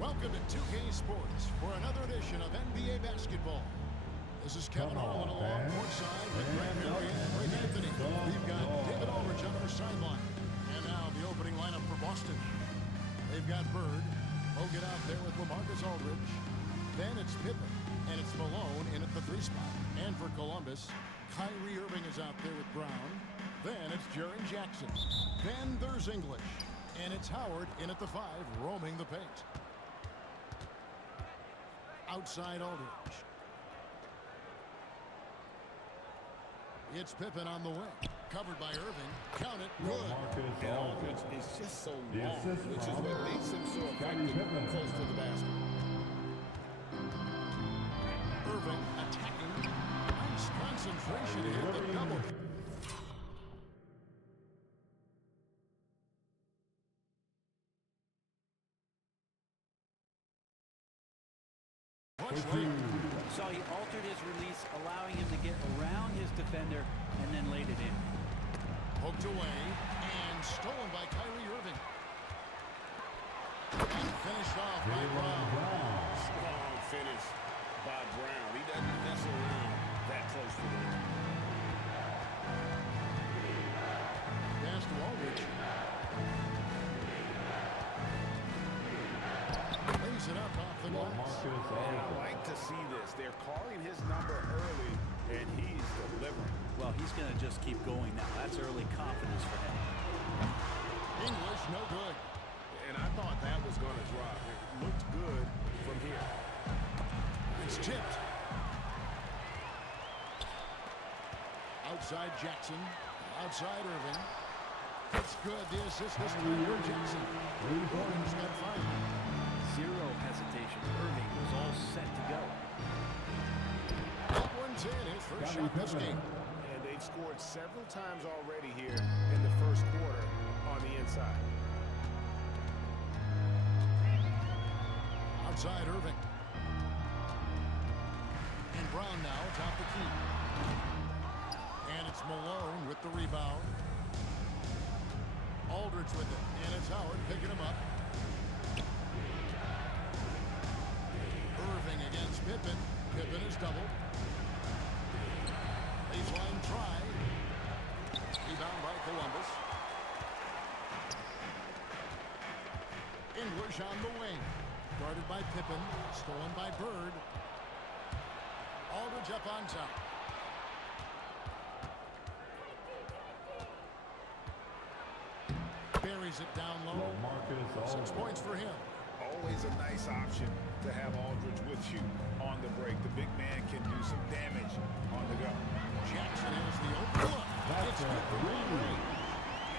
Welcome to 2K Sports for another edition of NBA basketball. This is Kevin Holland along courtside with Greg Perry and Greg Anthony. We've got David Aldridge on our sideline. And now the opening lineup for Boston. They've got Bird, Hogan out there with LaMarcus Aldridge. Then it's Pippen, and it's Malone in at the 3 spot. And for Columbus, Kyrie Irving is out there with Brown. Then it's Jaren Jackson. Then there's English. And it's Howard in at the 5, roaming the paint. Outside Aldridge. It's Pippen on the wing. Covered by Irving. Count it. Good. And Aldridge is just so long, which is what makes him so effective close to the basket. Irving attacking. Nice concentration to hit the double. So he altered his release, allowing him to get around his defender and then laid it in. Poked away and stolen by Kyrie Irving. And finished off by Brown. Strong finish by Brown. He doesn't mess around that close to the rim. Pass to Aldridge. Lays it up off the glass. And I like to see this. They're calling his number early, and he's delivering. Well, he's going to just keep going now. That's early confidence for him. English, no good. And I thought that was going to drop. It looked good from here. It's tipped. Outside Jackson. Outside Irving. It's good. The assist this time for Jackson. Irving's got 5. Zero hesitation. Irving was all set to go. That one's in. His first shot this game. And they've scored several times already here in the first quarter on the inside. Outside Irving. And Brown now atop the key. And it's Malone with the rebound. Aldridge with it. And it's Howard picking him up. Irving against Pippen. Pippen is doubled. Baseline try. Rebound by Columbus. English on the wing. Guarded by Pippen. Stolen by Bird. Aldridge up on top. Buries it down low. 6 points for him. Always a nice option to have Aldridge with you on the break. The big man can do some damage on the go. Jackson has the open look. It's good for Green.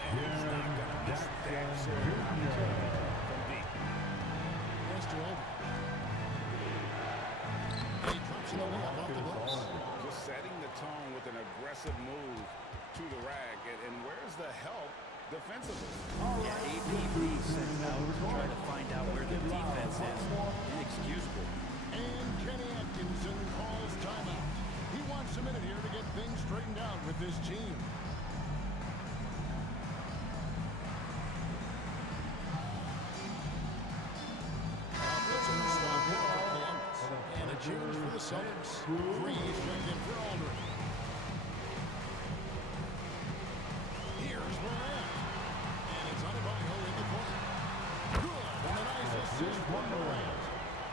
And he's not going to miss that sort of opportunity from deep. Pass to Aldridge. And he drops it away off the glass. Just setting the tone with an aggressive move to the rack. And where's the help defensively? Yeah, ABB sent out to try to find out where the defense is. Inexcusable. And Kenny Atkinson calls timeout. He wants a minute here to get things straightened out with this team. And a change for the Celtics. Green checked in for Aldridge. Here's Morant. And it's Adebayo in the corner. Good. And a nice assist from Morant.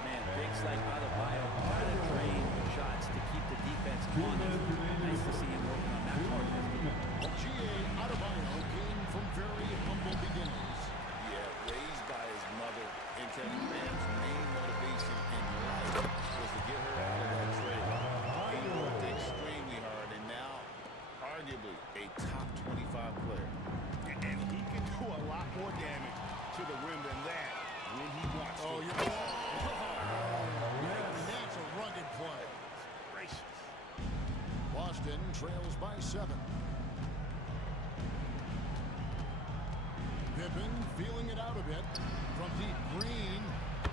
Man, bigs like Adebayo gotta drain shots to keep the defense honest. Nice to see him working on that part of his game. G.A. Adebayo came from very humble beginnings. Yeah, raised by his mother, and Kevin Durant's main motivation in life was to get her out of that trade. He worked extremely hard, and now, arguably, a top 25 player. And he can do a lot more damage to the rim than that when he wants to. Oh, you're that's a rugged play. Gracious. Boston trails by 7. Pippen feeling it out a bit. From deep. Green.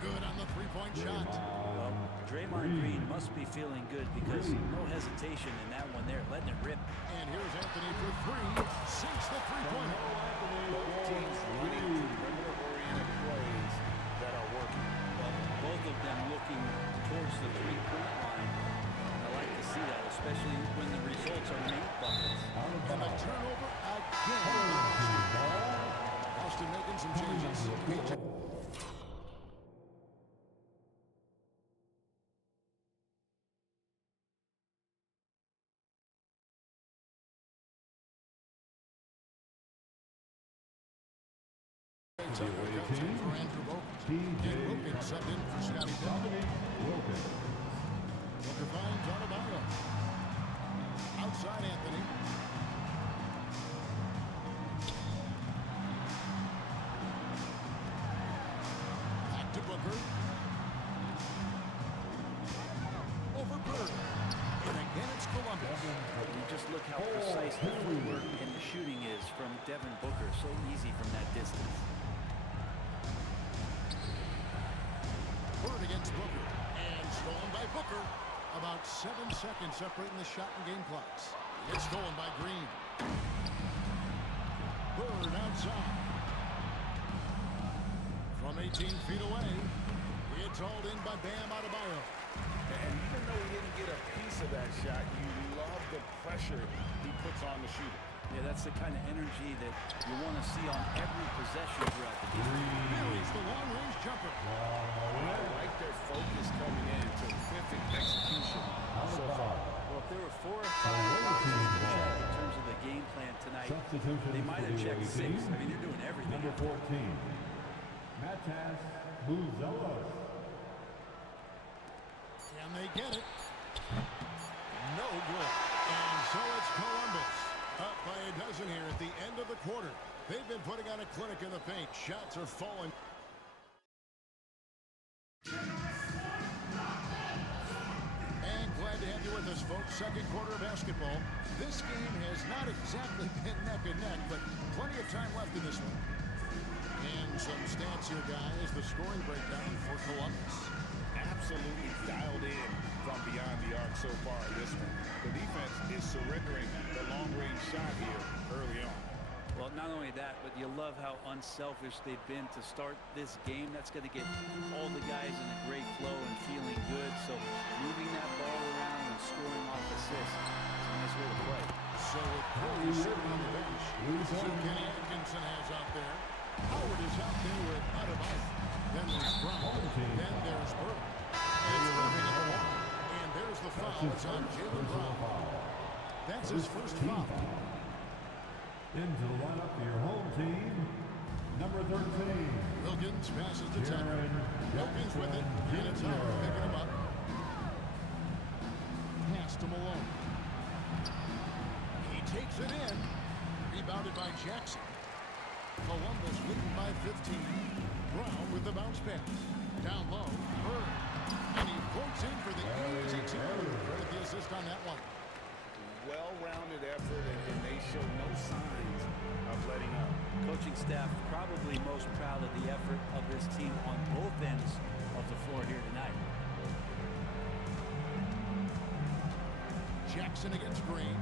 Good on the three-point shot. Well, Draymond Green must be feeling good because no hesitation in that one there, letting it rip. And here's Anthony for 3. Sinks the three-pointer. Both teams running perimeter-oriented plays that are making some changes. For Andrew Bogut. And Wilkins subbed in for Scotty Pippen. Booker finds Adebayo. Outside Anthony. Back to Booker. Over Bird. And again it's Columbus. You just look how precise the footwork and the shooting is from Devin Booker. So easy from that distance. Bird against Booker. And stolen by Booker. About 7 seconds separating the shot and game clocks. It's stolen by Green. Bird outside. From 18 feet away. It's hauled in by Bam Adebayo. And even though he didn't get a piece of that shot, you love the pressure he puts on the shooter. Yeah, that's the kind of energy that you want to see on every possession throughout the game. There is the long-range jumper. I like their focus coming in. Terrific execution so far. Well, if there were 4 or 5 boxes to check in terms of the game plan tonight, they might have checked 6. I mean, they're doing everything. Number 14, MyTEAM. And they get it. No good. And so it's Columbus. Up by a dozen here at the end of the quarter. They've been putting on a clinic in the paint. Shots are falling. And glad to have you with us, folks. Second quarter of basketball. This game has not exactly been neck and neck, but plenty of time left in this one. And some stats here, guys. The scoring breakdown for Columbus. Absolutely dialed in from beyond the arc so far in this one. The defense is surrendering the long-range shot here early on. Well, not only that, but you love how unselfish they've been to start this game. That's going to get all the guys in a great flow and feeling good. So moving that ball around and scoring off assists, it's a nice way to play. So with Curry sitting on the bench, this is who Kenny Atkinson has out there. Howard is out there with Adebayo. Then there's Brown. Then there's Bird. And it's moving at the wall. And there's the foul. It's on Jaylen Brown. That's his first foul. Into the lineup for your home team, number 13. Wilkins passes to Tucker. Wilkins with it. And it's Howard picking him up. Pass to Malone. He takes it in. Rebounded by Jackson. Columbus winning by 15. Brown with the bounce pass. Down low. Bird. And he floats in for the easy two. Credit the assist on that one. Well-rounded effort, and they show no signs of letting up. Coaching staff probably most proud of the effort of this team on both ends of the floor here tonight. Jackson against Green.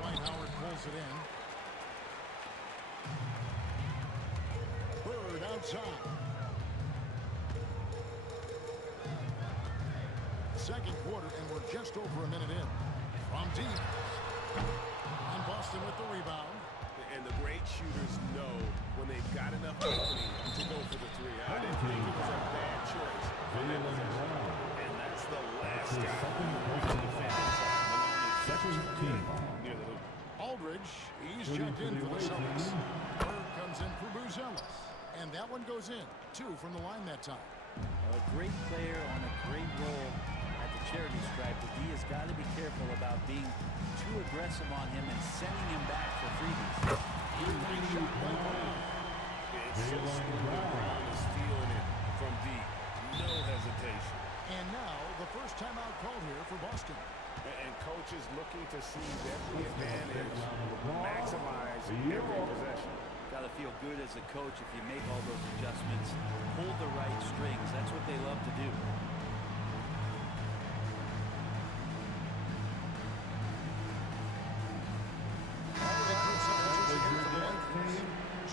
Dwight Howard pulls it in. Bird outside. Second quarter, and we're just over a minute in. From deep. And Boston with the rebound. And the great shooters know when they've got enough opening to go for the three. I didn't think it was a bad choice. And that's the last guy. Second team. Near the hoop. Aldridge, he's checked in for the Celtics. Bird comes in for Buzelis. And that one goes in. 2 from the line that time. A great player on a great role at the charity stripe, but he has got to be careful about being too aggressive on him and sending him back for freebies. It's so smooth. Brown is feeling it from deep. No hesitation. And now the first timeout called here for Boston. And coaches looking to seize every advantage, maximize every possession. Got to feel good as a coach if you make all those adjustments, hold the right strings. That's what they love to do.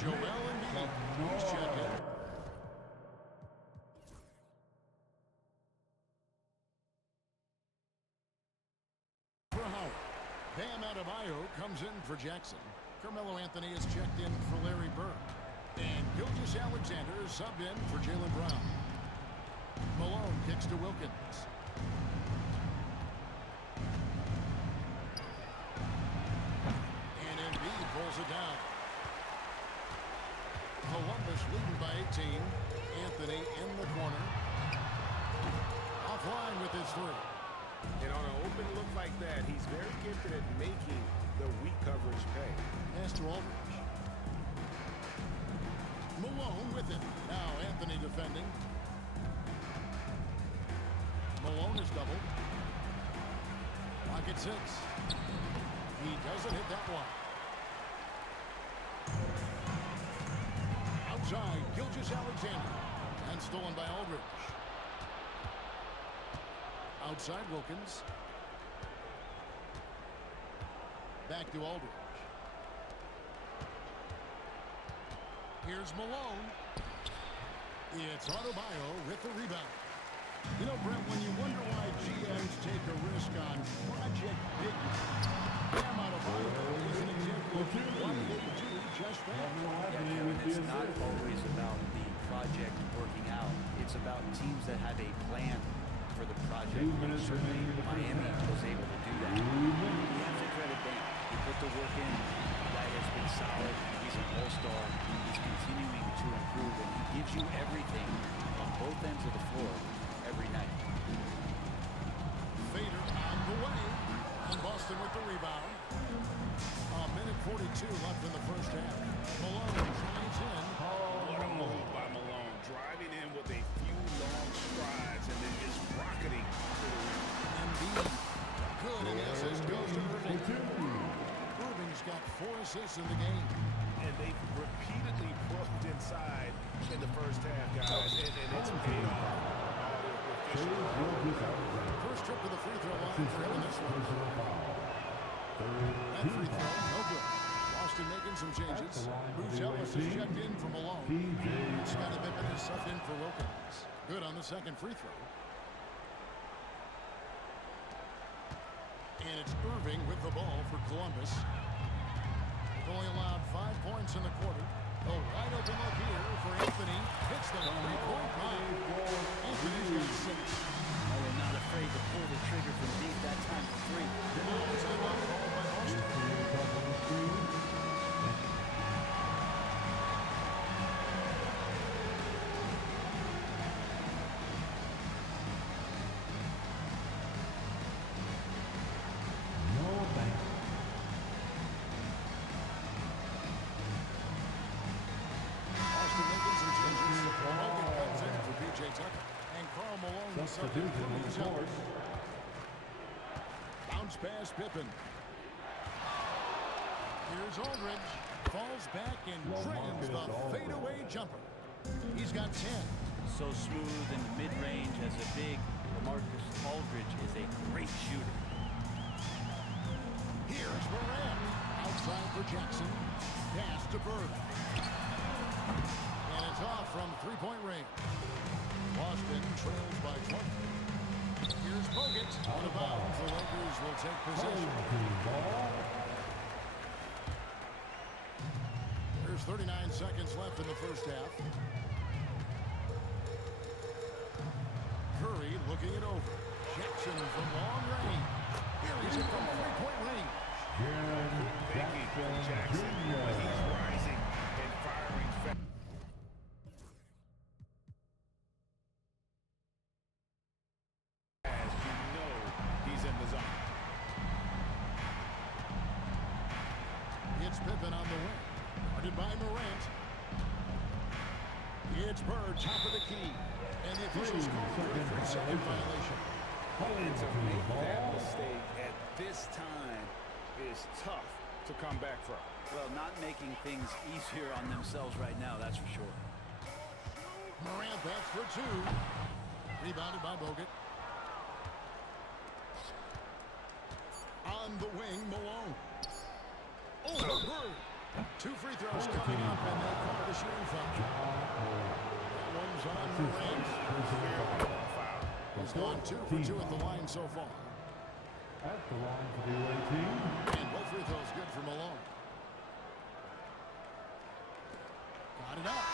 Joel Embiid, he's checked in. For Howard. Bam Adebayo comes in for Jackson. Carmelo Anthony is checked in for Larry Bird. And Gilgeous-Alexander is subbed in for Jaylen Brown. Malone kicks to Wilkins. And Embiid pulls it down. Columbus leading by 18. Anthony in the corner. Offline with his three. And on an open look like that, he's very gifted at making the weak coverage pay. Pass to Aldridge. Malone with it. Now Anthony defending. Malone is doubled. Pocket 6. He doesn't hit that one. Outside, Gilgeous-Alexander. And stolen by Aldridge. Outside Wilkins. Back to Aldridge. Here's Malone. It's Adebayo with the rebound. You know, Brent, when you wonder why GMs take a risk on project bigness, Bam Adebayo is an example of why they do just that. Yeah, Kevin, it's not always about the project working out. It's about teams that have a plan for the project. And certainly, Miami was able to do that. We have to credit Bam. He put the work in. The guy has been solid. He's an all-star. He's continuing to improve, and he gives you everything on both ends of the floor every night. Fader on the way. And Boston with the rebound. A minute 42 left in the first half. Malone drives in. What a move by Malone. Driving in with a few long strides and then just rocketing to the rim. Embiid. Good, and the assist goes to Irving. Irving's got 4 assists in the game. And they've repeatedly probed inside in the first half, guys, and it's paid off. First trip to the free throw line for him in this one. That free throw, no good. Boston making some changes. Bruce Ellis is checked in for Malone. Scottie Pippen is subbed in for Wilkins. Good on the second free throw. And it's Irving with the ball for Columbus. Only allowed 5 points in the quarter. A wide open look here for Anthony. Hits the three-point line. Anthony's got 6. Oh, we're not afraid to pull the trigger from deep that time for 3. It's a long ball by Boston. Boston making some changes. Logan comes in for P.J. Tucker. And Karl Malone is subbed in for Bruce Ellis. Bounce pass Pippen. Here's Aldridge. Falls back and drains the fadeaway jumper. He's got 10. So smooth in the mid-range as a big. LaMarcus Aldridge is a great shooter. Here's Morant. Outside for Jackson. Pass to Bird. And it's off from three-point range. Boston trails by 20. Here's Bogut. Out of bounds. The Lakers will take possession. There's 39 seconds left in the first half. Curry looking it over. Jackson from long range. Here he's it from three-point range. Thinking from Jackson, but he's rising and firing fast. As you know, he's in the zone. It's Pippen on the wing. Guarded by Morant. It's Bird, top of the key. And the officials call for a 3-second violation. And to make that mistake at this time is tough to come back from. Well, not making things easier on themselves right now, that's for sure. Morant, that's for 2. Rebounded by Bogut. On the wing, Malone. Oh, Bird. 2 free throws coming up, and they call the shooting foul. That one's on Morant. He's gone 2 for 2 at the line so far. At the line for the away team. And both free throws good for Malone. Got it up.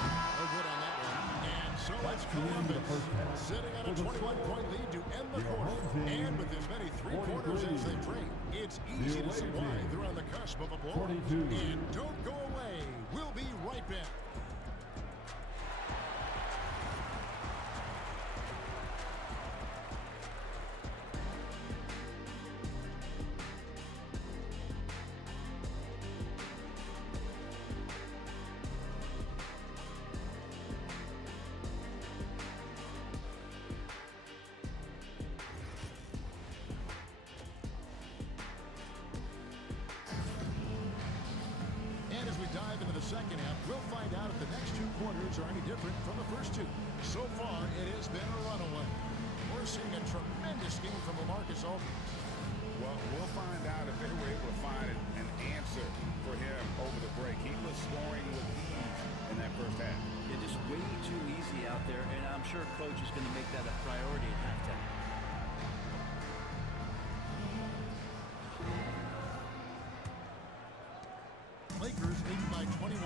No good on that one. And so it's Columbus sitting on a 21-point lead to end the quarter. And with as many three-pointers as they bring, it's easy to see why they're on the cusp of a blowout. And don't go away. We'll be right back. Dive into the second half, we'll find out if the next two quarters are any different from the first two. So far, it has been a runaway. We're seeing a tremendous game from LaMarcus Aldridge. Well, we'll find out if they were able to find an answer for him over the break. He was scoring with ease in that first half. They're just way too easy out there, and I'm sure coach is going to make that a priority at halftime. Lakers leading by 21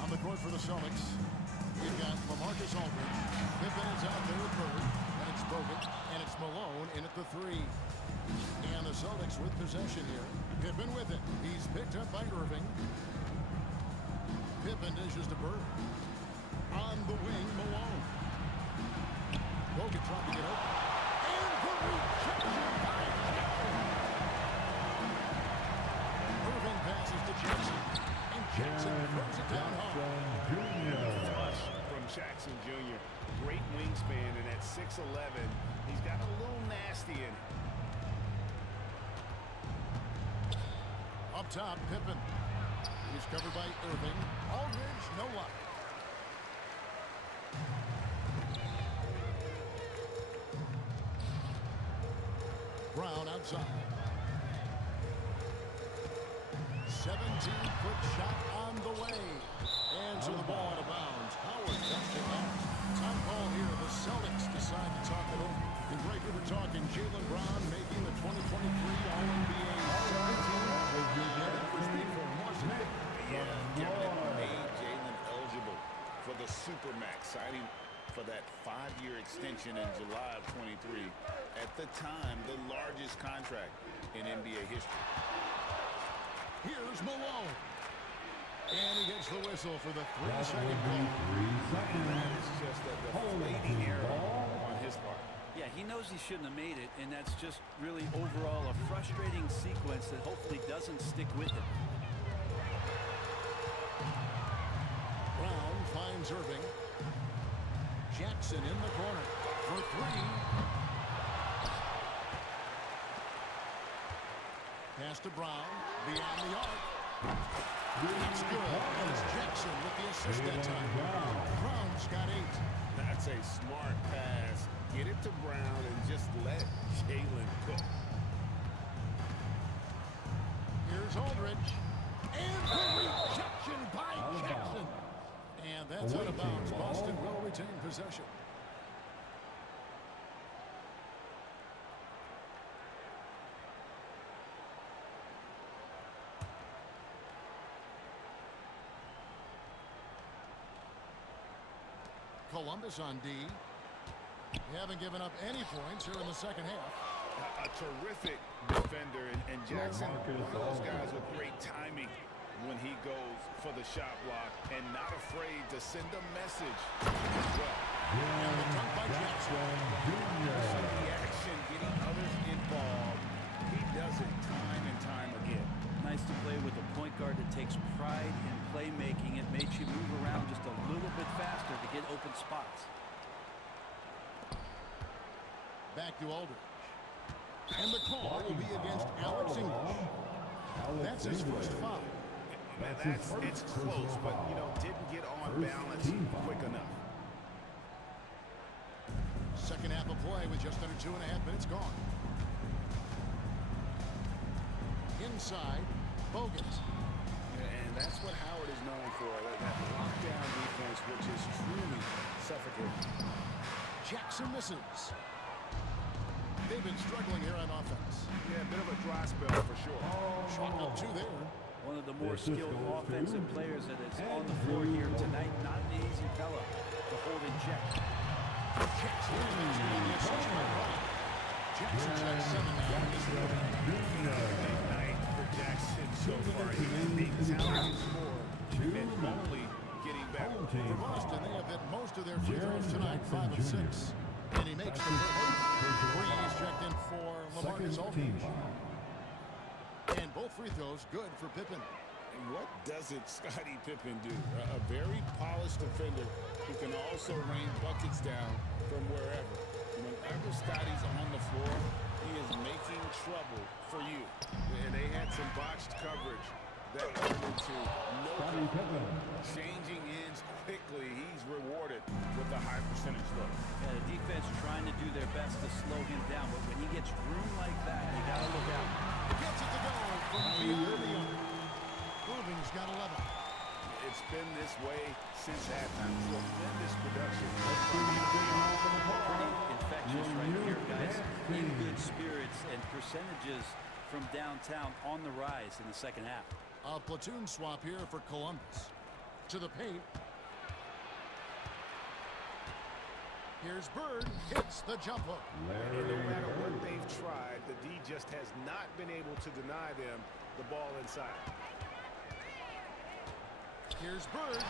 on the court for the Celtics. We've got LaMarcus Aldridge. Pippen is out there with Bird. And it's Bogut. And it's Malone in at the three. And the Celtics with possession here. Pippen with it. He's picked up by Irving. Pippen dishes to Bird. On the wing, Malone. Bogut trying to get open. And the rejection by Jackson. Irving passes to Jackson. And Jackson throws it down home. Flush from Jackson Jr. Great wingspan, and at 6'11", he's got a little nasty in it. Up top, Pippen. He's covered by Irving. Aldridge, no luck. Brown outside. 17-foot shot on the way. And so the ball out of bounds. Howard touched it out. Time call here. The Celtics decide to talk it over. And Greg, we were talking Jaylen Brown making the 2023 All-NBA Second Team. That was big for him, wasn't it? Yeah, it made Jaylen eligible for the Supermax, signing for that 5-year extension in July of 23. At the time, the largest contract in NBA history. Here's Malone. And he gets the whistle for the 3-second call. That is just a deflating error on his part. Yeah, he knows he shouldn't have made it, and that's just really overall a frustrating sequence that hopefully doesn't stick with him. Brown finds Irving. Jackson in the corner for three. Pass to Brown, beyond the arc. That's good, and it's Jackson with the assist that time. Brown's got 8. That's a smart pass. Get it to Brown and just let Jaylen cook. Here's Aldridge. And the rejection by Jackson. And that's out of bounds. Boston will retain possession. Columbus on D. They haven't given up any points here in the second half. A terrific defender, and Jackson, one of those guys with great timing when he goes for the shot block and not afraid to send a message as well. And the dunk by Jackson. The action, getting others involved. He does it time and time again. Nice to play with a point guard that takes pride in playmaking. It makes you move around just a little bit faster to get open spots. Back to Aldridge. And the call will be against Alex English. That's his first foul. Man, it's close, but, didn't get on balance quick enough. Second half of play with just under 2.5 minutes gone. Inside, Bogut. And that's what Howard is known for, that lockdown defense, which is truly suffocating. Jackson misses. They've been struggling here on offense. Yeah, a bit of a dry spell for sure. Chalk up two there. One of the more skilled offensive players that is on the floor here tonight. Not an easy fella to hold in check. Jackson's had 7 now in this quarter. Big night for Jackson so far. He's being talented scorer and only getting better. For Boston, they have hit most of their free throws tonight, 5 of 6. And he makes the first. He's checked in for LaMarcus Aldridge. And both free throws good for Pippen. And what doesn't Scottie Pippen do? A very polished defender who can also rain buckets down from wherever. Whenever Scottie's on the floor, he is making trouble for you. And they had some botched coverage that turned into no changing ends quickly. He's rewarded with a high percentage look. Yeah, the defense trying to do their best to slow him down, but when he gets room like that, you got to look out. Gets it to go from beyond the arc. Irving's got 11. It's been this way since halftime. Tremendous production. Pretty infectious right here, guys. In good spirits and percentages from downtown on the rise in the second half. A platoon swap here for Columbus. To the paint. Here's Bird. Hits the jump hook. And no matter what they've tried, the D just has not been able to deny them the ball inside. Here's Bird.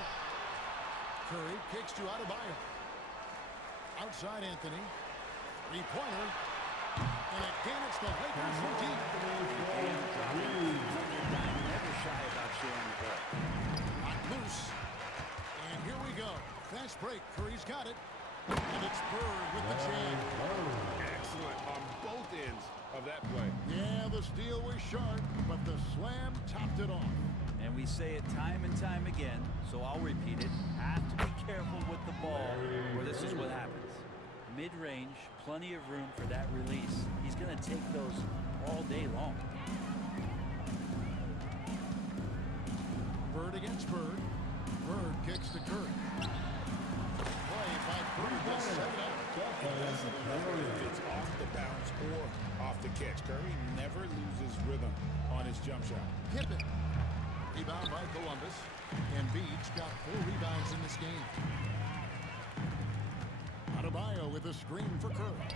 Curry kicks to Adebayo. Outside Anthony. Three-pointer. And again, it's the Lakers from deep. Never shy about sharing the ball. Not loose. And here we go. Fast break. Curry's got it. And it's Bird with the jam. Excellent on both ends of that play. Yeah, the steal was sharp, but the slam topped it off. And we say it time and time again, so I'll repeat it. Have to be careful with the ball, or this is what happens. Mid-range, plenty of room for that release. He's going to take those all day long. Bird against Bird. Bird kicks to Curry. Play by Bird to set it up. It doesn't matter if it's off the bounce or off the catch. Curry never loses rhythm on his jump shot. Pippen. Rebound by Columbus. And Beach got 4 rebounds in this game. Adebayo with a screen for Curry.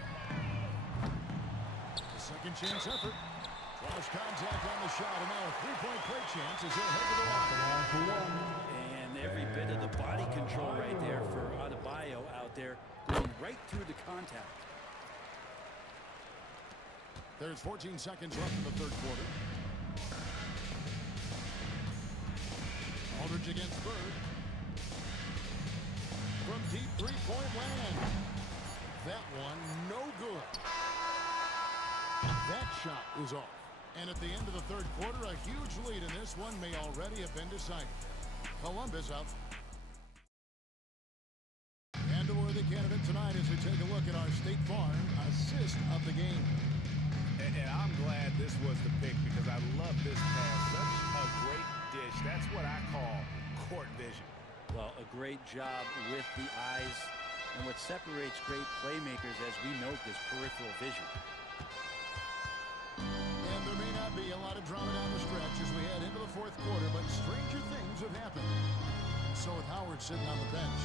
A second chance effort. Draws contact on the shot, and now a three-point play chance as he'll head to the line. And every bit of the body control right there for Adebayo out there, going right through the contact. There's 14 seconds left in the third quarter. Aldridge against Bird. From deep three-point land. That one, no good. That shot is off. And at the end of the third quarter, a huge lead in this one may already have been decided. Columbus up. And a worthy candidate tonight as we take a look at our State Farm assist of the game. And I'm glad this was the pick because I love this pass. Such a great dish. That's what I call court vision. Well, a great job with the eyes. And what separates great playmakers, as we note, is peripheral vision. And there may not be a lot of drama down the stretch as we head into the fourth quarter, but stranger things have happened. So with Howard sitting on the bench,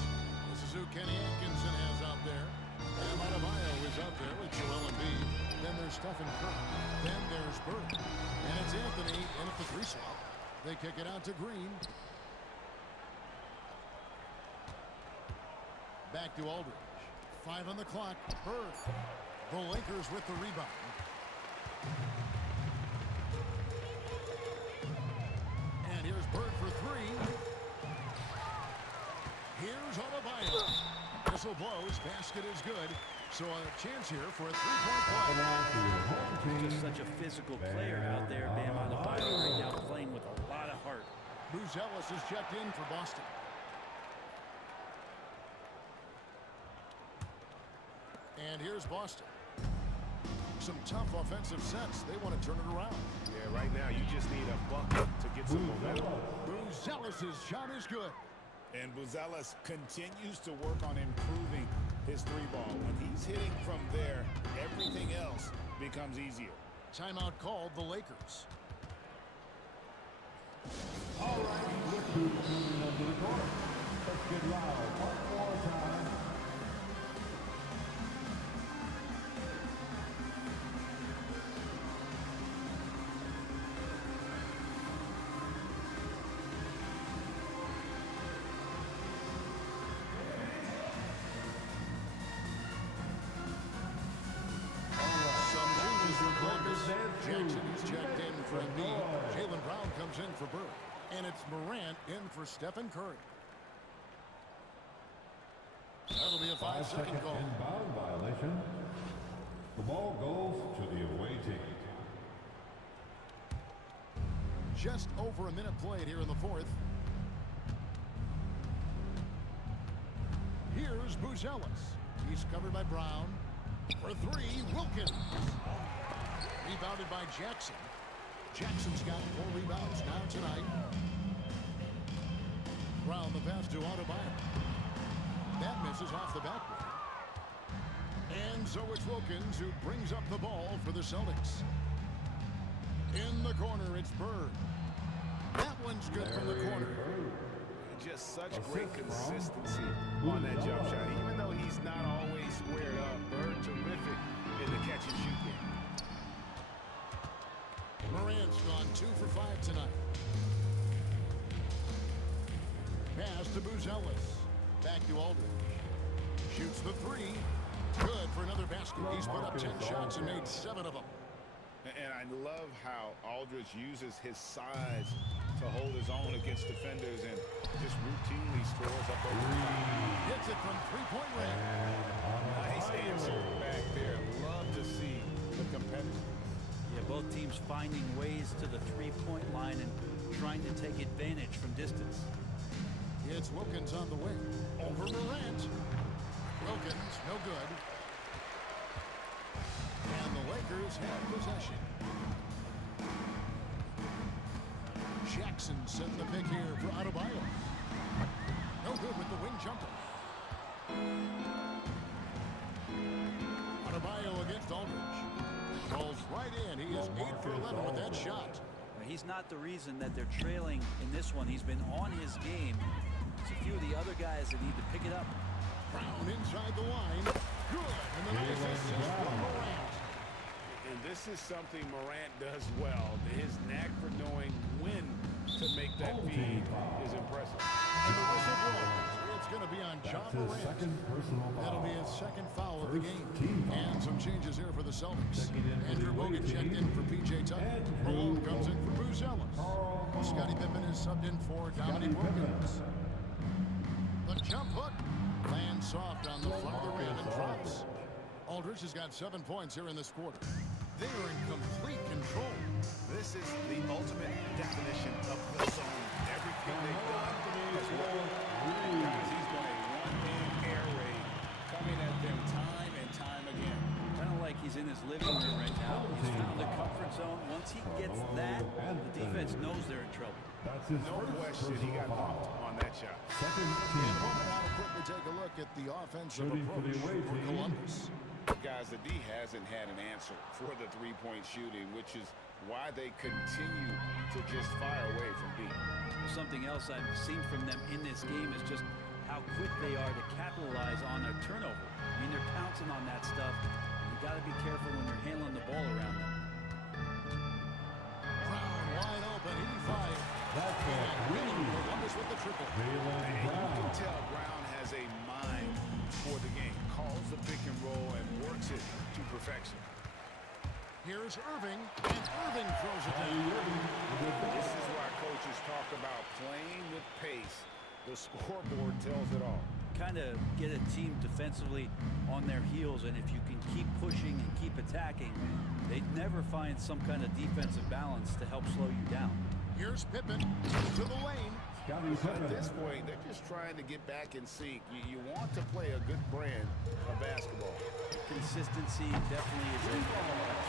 this is who Kenny Atkinson has out there. And Adebayo is out there with Joel Embiid. Then there's Stephen Curry. Then there's Bird. And it's Anthony in at the three slot. They kick it out to Green. Back to Aldridge. 5 on the clock. Bird. The Lakers with the rebound. And here's Bird for 3. Here's Adebayo. Whistle blows. Basket is good. So a chance here for a three-point play. Just such a physical player out there, Bam Adebayo, right now playing with a lot of heart. Bruce Ellis is checked in for Boston. And here's Boston. Some tough offensive sets. They want to turn it around. Yeah, right now you just need a bucket to get some momentum. Bruce Ellis' shot is good. And Buzelis continues to work on improving his three ball. When he's hitting from there, everything else becomes easier. Timeout called the Lakers. All right, look who's coming onto the court. Let's get loud one more time. Some changes for Columbus. Jackson is checked in for Embiid. Jaylen Brown comes in for Burke. And it's Morant in for Stephen Curry. That'll be a 5-second call. Inbound violation. The ball goes to the away team. Just over a minute played here in the fourth. Here's Buzelis. He's covered by Brown. For three, Wilkins. Rebounded by Jackson. Jackson's got 4 rebounds now tonight. Brown the pass to Adebayo. That misses off the backboard. And so it's Wilkins who brings up the ball for the Celtics. In the corner, it's Bird. That one's good from the corner. Just such great consistency on that jump shot. Even though he's not always squared up, Bird terrific in the catch and shoot game. Morant's gone 2 for 5 tonight. Pass to Buzelis. Back to Aldridge. Shoots the 3. Good for another basket. He's put up 10 shots and made 7 of them. And I love how Aldridge uses his size to hold his own against defenders and just routinely scores up over the top. Hits it from 3-point range. Nice answer back there. Love to see the competitive. Yeah, both teams finding ways to the three-point line and trying to take advantage from distance. It's Wilkins on the wing. Over Morant. Wilkins, no good. And the Lakers have possession. Jackson setting the pick here for Adebayo. No good with the wing jumper. Adebayo against Aldridge. Falls right in. He is 8 for 11 with that shot. He's not the reason that they're trailing in this one. He's been on his game. It's a few of the other guys that need to pick it up. Brown inside the line. Good. And the nice assist from Morant. And this is something Morant does well. His knack for knowing when to make that feed is impressive. And the whistle blows. It's going to be on John Morant. That'll be his second foul of the game. And some changes here for the Celtics. Andrew Bogut checked in for P.J. Tucker. Malone comes in for Buzelis. Scottie Pippen is subbed in for Dominic Wilkins. The jump hook lands soft on the front of the rim and drops. Aldridge has got 7 points here in this quarter. They are in complete control. This is the ultimate definition of the zone. Everything they've done has worked. Guys, he's got a one-man air raid coming at them time and time again. Kind of like he's in his living room right now. He's found the comfort zone. Once he gets that, the defense knows they're in trouble. No question he got bumped on that shot. Second And team. now we'll quickly take a look at the offensive Shooting for the approach away for team. Columbus. Guys, the D hasn't had an answer for the three-point shooting, which is why they continue to just fire away from deep. Something else I've seen from them in this game is just how quick they are to capitalize on a turnover. I mean, they're pouncing on that stuff. You got to be careful when you're handling the ball around them. Brown wide open, 85. That's And winning Columbus with the triple. And you can tell Brown has a mind for the game, calls the pick and roll and works it to perfection. Here's Irving, and Irving throws it down. This is why coaches talk about playing with pace. The scoreboard tells it all. Kind of get a team defensively on their heels, and if you can keep pushing and keep attacking, they'd never find some kind of defensive balance to help slow you down. Here's Pippen to the lane. At this point, they're just trying to get back in sync. You want to play a good brand of basketball. Consistency definitely is a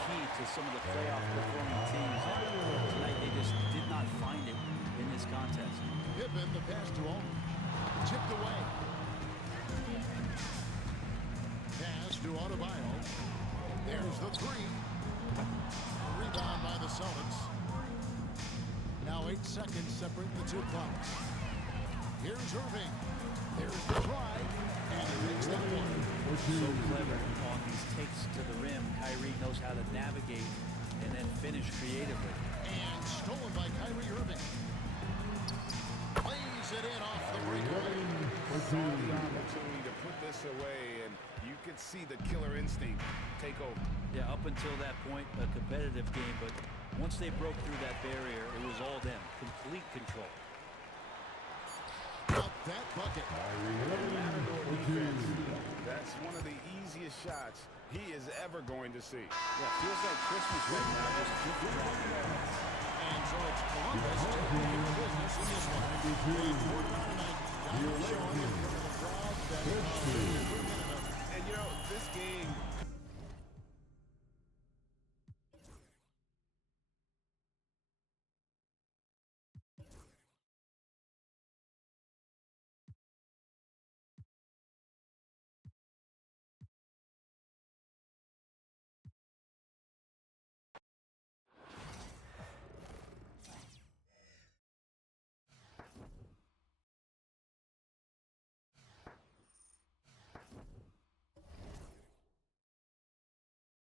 key to some of the playoff performing teams. And tonight they just did not find it in this contest. Pippen, the pass to Aldridge. Tipped away. Pass to Adebayo. There's the 3. A rebound by the Celtics. Now 8 seconds separate the two clubs. Here's Irving. There's the try. And he makes that one. So clever on these takes to the rim. Kyrie knows how to navigate and then finish creatively. And stolen by Kyrie Irving. Plays it in off the breakaway. Saw the opportunity to put this away, and you could see the killer instinct take over. Yeah, up until that point, a competitive game, but once they broke through that barrier, it was all them. Complete control. Up that bucket. Matador defense. That's one of the easiest shots he is ever going to see. Yeah, feels like Christmas right now. Just keep dropping that. And so it's Columbus taking care of business in this one. And, you know, this game